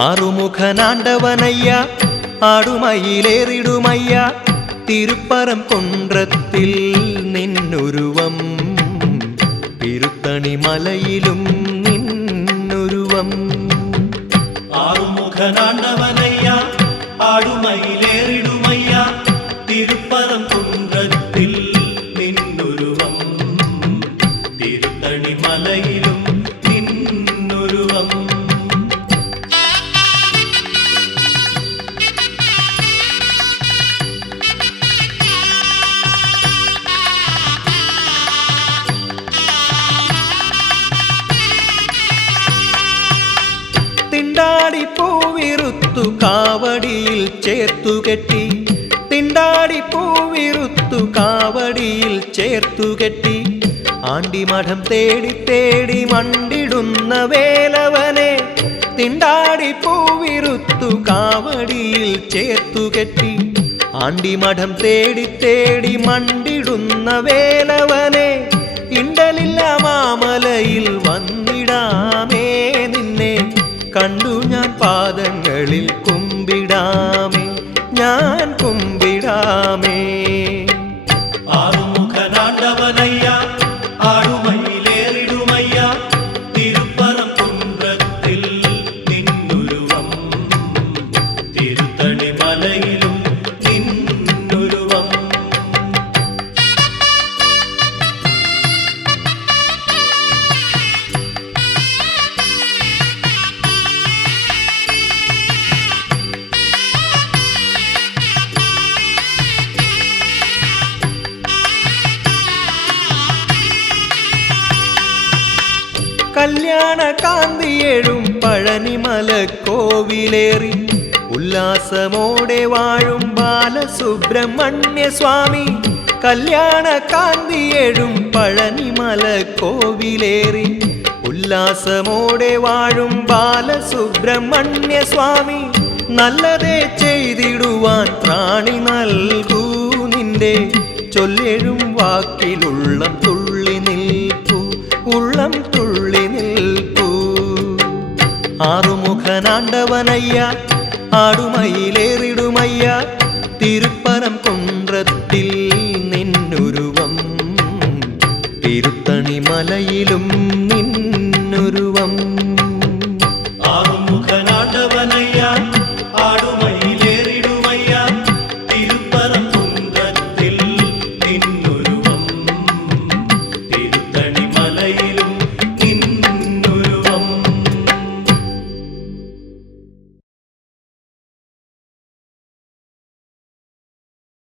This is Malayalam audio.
ആറുമുഖനാണ്ടവനയ്യ ആടുമയിലേറിടുമയ്യ തിരുപ്പരം കുன்றത്തിൽ നിന്നുരുവം തിരുത്തണി മലയിലും നിന്നുരുവം ആറുമുഖനാണ്ടവനയ്യ ആടുമയിലേറിടുമയ്യ തിരുപ്പരം കുன்றത്തിൽ നിന്നുരുവം തിരുത്തണി മലയിലും നിന്നുരുവം തിണ്ടാടി പൂവിറുത്തു കാവടിയിൽ ചേർത്തുകെട്ടി തിണ്ടാടി പൂവിറുത്തു കാവടിയിൽ ചേർത്തുകെട്ടി ആണ്ടിമഠം തേടി തേടി മണ്ടിടുന്ന വേലവനെ തിണ്ടാടി പൂവിറുത്തു കാവടിയിൽ ചേർത്തുകെട്ടി ആണ്ടിമഠം തേടി തേടി മണ്ടിടുന്ന വേലവനെ ഇണ്ടലില്ല മാമലയിൽ വന്നിടാമേ നിന്നെ കണ്ടു ഞാൻ പാദങ്ങളിൽ കുമ്പിടാമേ ഞാൻ കുമ്പിടാമേ ആറുമുഖനാണ്ടവനയ്യ ആടുമയിലേറിടുമയ്യ തിരുപ്പരം കുன்றത്തിൽ നിന്നുരുവം തിരുത്തണി മലയിലും നിന്നുരുവം കല്യാണ കാന്തിയേഴും പഴനിമല കോവിലേറി ഉല്ലാസമോടെ വാഴും ബാലസുബ്രഹ്മണ്യ സ്വാമി കല്യാണ കാന്തിയേഴും പഴനിമല കോവിലേറി ഉല്ലാസമോടെ വാഴും ബാലസുബ്രഹ്മണ്യ സ്വാമി നല്ലതേ ചെയ്തിടുവാൻ ത്രാണി നൽകൂ നിന്റെ ചൊല്ലേഴും വാക്കിലുള്ളം തുള്ളി നിൽക്കൂ ഉള്ളം തുള്ളി നിൽക്കൂ ആറുമുഖനാണ്ടവനയ്യ ആടുമയിലേറിടുമയ്യ തിരുപ്പരം കുன்றത്തിൽ നിന്നുരുവം തിരുത്തണി മലയിലും നിന്നുരുവം